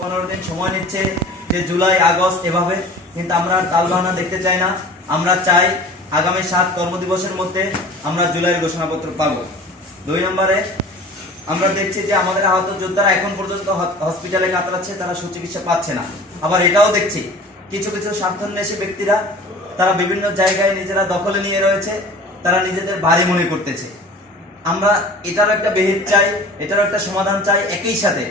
15 দিন সময় নিচ্ছে যে জুলাই আগস্ট এভাবে, কিন্তু আমরা তালবাহানা দেখতে চাই না। আমরা চাই আগামী 7 কর্মদিবসের মধ্যে আমরা জুলাইয়ের ঘোষণাপত্র পাবো। 2 নম্বরে আমরা দেখছি যে আমাদের আহত যোদ্ধারা এখন পর্যন্ত হসপিটালে কাতরাচ্ছে, তারা সুচিকিৎসা পাচ্ছে না। আবার এটাও দেখছি কিছু কিছু স্বার্থান্বেষী ব্যক্তিরা তারা বিভিন্ন জায়গায় নিজেরা দখলে নিয়ে রয়েছে, তারা নিজেদের বাড়ি মনে করতেছে। আমরা এটারও একটা বিহিত চাই, এটারও একটা সমাধান চাই। একই সাথে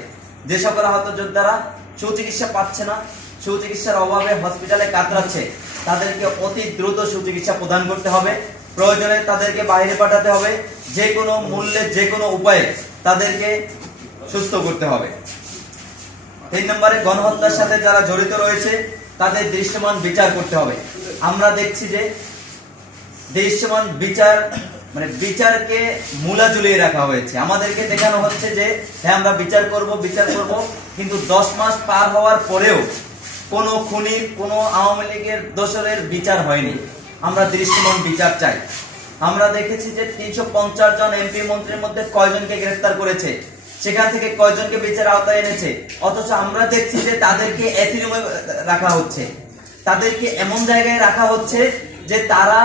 যে সকল আহত যোদ্ধারা সুচিকিৎসা পাচ্ছে না, সুচিকিৎসার অভাবে হসপিটালে কাতরাচ্ছে, তাদেরকে অতি দ্রুত সুচিকিৎসা প্রদান করতে হবে। প্রয়োজনে তাদেরকে বাইরে পাঠাতে হবে, যে কোনো মূল্যে যে কোনো উপায়ে তাদেরকে সুস্থ করতে হবে। 3 নম্বরে গণহত্যার সাথে যারা জড়িত রয়েছে তাদের দৃশ্যমান বিচার করতে হবে। আমরা দেখছি যে দৃশ্যমান বিচার মানে বিচারকে মূলা ঝুলিয়ে রাখা হয়েছে। আমাদেরকে দেখানো হচ্ছে যে হ্যাঁ আমরা বিচার করব, কিন্তু 10 মাস পার হওয়ার পরেও কোনো খুনির, কোনো আওয়ামী লীগের দোষরের বিচার হয়নি। আমরা দৃশ্যমান বিচার চাই। আমরা দেখেছি যে 350 জন এমপি মন্ত্রীর মধ্যে কয়জনকে গ্রেফতার করেছে, সেখান থেকে কয়জনকে বিচার আওতায় এনেছে, অথচ আমরা দেখছি যে তাদেরকে একই রুমে রাখা হচ্ছে, তাদেরকে এমন জায়গায় রাখা হচ্ছে যে তারা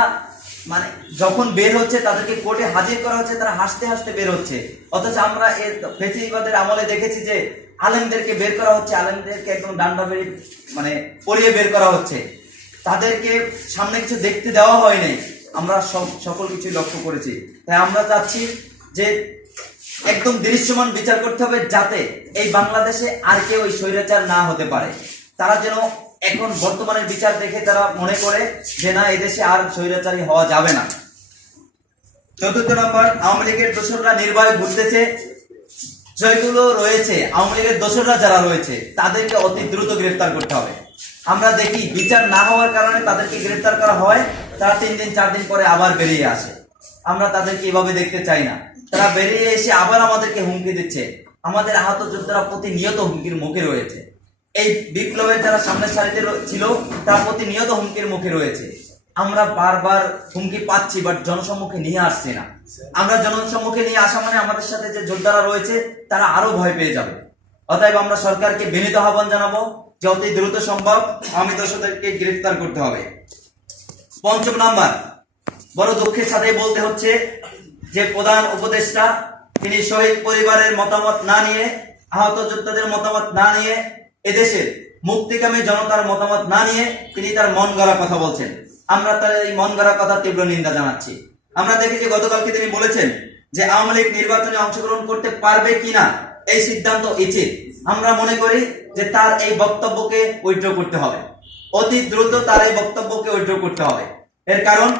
মানে যখন বের হচ্ছে তাদেরকে কোর্টে হাজির করা হচ্ছে, তারা হাসতে হাসতে বের হচ্ছে। অথচ আমরা এর ফেসিবাদের আমলে দেখেছি যে আলেমদেরকে বের করা হচ্ছে, আলেমদেরকে একদম ডান্ডা বেরি মানে পরিয়ে বের করা হচ্ছে, তাদেরকে সামনে কিছু দেখতে দেওয়া হয় নাই। আমরা সকল কিছু লক্ষ্য করেছি। তাই আমরা চাচ্ছি যে একদম দৃশ্যমান বিচার করতে হবে, যাতে এই বাংলাদেশে আর কেউ ওই স্বৈরাচার না হতে পারে। তারা যেন এখন বর্তমানের বিচার দেখে তারা মনে করে যে না, এদেশে আর স্বৈরাচারী হওয়া যাবে না। 4 নম্বর, আওয়ামী লীগের দোসররা নির্ভয়ে ঘুরতেছে। যেগুলো রয়েছে আওয়ামী লীগের দোসররা যারা রয়েছে তাদেরকে অতি দ্রুত গ্রেফতার করতে হবে। আমরা দেখি বিচার না হওয়ার কারণে তাদেরকে গ্রেফতার করা হয়, তারা 3 দিন 4 দিন পরে আবার বেরিয়ে আসে। আমরা তাদেরকে এভাবে দেখতে চাই না। তারা বেরিয়ে এসে আবার আমাদেরকে হুমকি দিচ্ছে। আমাদের আহত যোদ্ধারা প্রতিনিয়ত হুমকির মুখে রয়েছে। এই বিপ্লবের যারা সামনের সারিতে ছিল তারা প্রতিনিয়ত হুমকির মুখে রয়েছে। আমরা বারবার হুমকি পাচ্ছি, বাট জনসম্মুখে নিয়ে আসছি না। আমরা জনসম্মুখে নিয়ে আসা মানে আমাদের সাথে যে যোদ্ধারা রয়েছে তারা আরো ভয় পেয়ে যাবে। অতএব আমরা সরকারকে বিনীত আহ্বান জানাবো যে অতি দ্রুত সম্ভব আওয়ামী দোষরদেরকে গ্রেফতার করতে হবে। 5 নম্বর, বড় দুঃখের সাথে বলতে হচ্ছে যে প্রধান উপদেষ্টা তিনি শহীদ পরিবারের মতামত না নিয়ে, আহত যোদ্ধাদের মতামত না নিয়ে, এদেশের মুক্তিকামী জনতার মতামত না নিয়ে তিনি তার মন গড়া কথা বলছেন। আমরা তার এই মন গড়া কথা তীব্র নিন্দা জানাচ্ছি। আমরা দেখি যে গতকালকে তিনি বলেছেন যে আওয়ামী লীগ নির্বাচনে অংশগ্রহণ করতে পারবে কিনা এই সিদ্ধান্ত উচিত। আমরা মনে করি যে তার এই বক্তব্যকে উইথড্র করতে হবে, অতি দ্রুত তার এই বক্তব্যকে উইথড্র করতে হবে। এর কারণ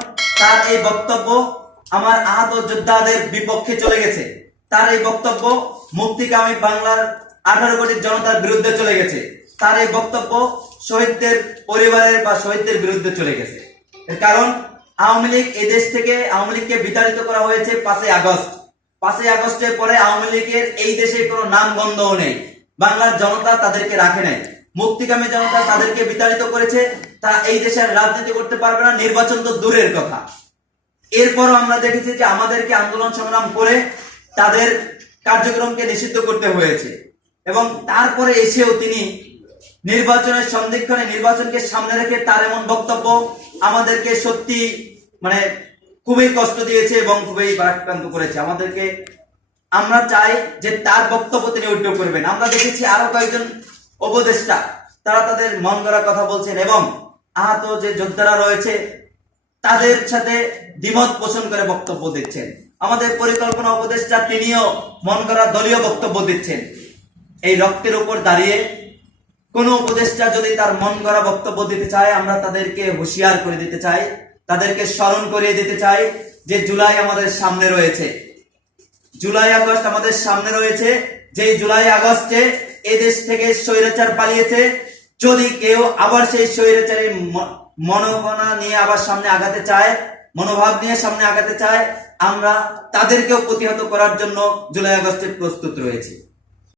তার এই বক্তব্য আমার আহত যোদ্ধাদের বিপক্ষে চলে গেছে। তার এই বক্তব্য মুক্তিকামী বাংলার 18 কোটি জনতার বিরুদ্ধে চলে গেছে। তার এই বক্তব্য শহীদদের পরিবারের বা শহীদদের বিরুদ্ধে চলে গেছে। এর কারণ আওয়ামী লীগ এদেশ থেকে, আওয়ামী লীগকে বিতাড়িত করা হয়েছে 5 আগস্ট। 5 আগস্টের পরে আওয়ামী লীগের এই দেশে কোনো নাম গন্ধও নেই। বাংলার জনতা তাদেরকে রাখে নাই। মুক্তিকামী জনতা তাদেরকে বিতাড়িত করেছে। তারা এই দেশের রাজনীতি করতে পারবে না, নির্বাচন তো দূরের কথা। এরপরও আমরা দেখেছি যে আমাদেরকে আন্দোলন সংগ্রাম করে তাদের কার্যক্রমকে নিষিদ্ধ করতে হয়েছে, এবং তারপরে এসেও তিনি নির্বাচনের সন্ধিক্ষণে, নির্বাচনকে সামনে রেখে তার এমন বক্তব্য আমাদেরকে সত্যি মানে খুবই কষ্ট দিয়েছে এবং খুবই ভারাক্রান্ত করেছে আমাদেরকে। আমরা চাই যে তার বক্তব্য তিনি উইথড্র করবেন। আমরা দেখেছি আরো কয়েকজন উপদেষ্টা তারা তাদের মন গড়া কথা বলছেন এবং আহত যে যোদ্ধারা রয়েছে তাদের সাথে দ্বিমত পোষণ করে বক্তব্য দিচ্ছেন। আমাদের পরিকল্পনা উপদেষ্টা তিনিও মন গড়া দলীয় বক্তব্য দিচ্ছেন। এই রক্তের উপর দাঁড়িয়ে কোন উপদেষ্টা যদি তার মন গড়া বক্তব্য দিতে চায়, আমরা তাদেরকে হুঁশিয়ার করে দিতে চাই, তাদেরকে স্মরণ করিয়ে দিতে চাই যে জুলাই আমাদের সামনে রয়েছে, জুলাই আগস্ট আমাদের সামনে রয়েছে। যে জুলাই আগস্টে এদেশ থেকে স্বৈরাচার পালিয়েছে, যদি কেউ আবার সেই স্বৈরাচারী মনোভাবনা নিয়ে আবার সামনে আগাতে চায়, মনোভাব নিয়ে সামনে আগাতে চায়, আমরা তাদেরকেও প্রতিহত করার জন্য জুলাই আগস্টে প্রস্তুত রয়েছি।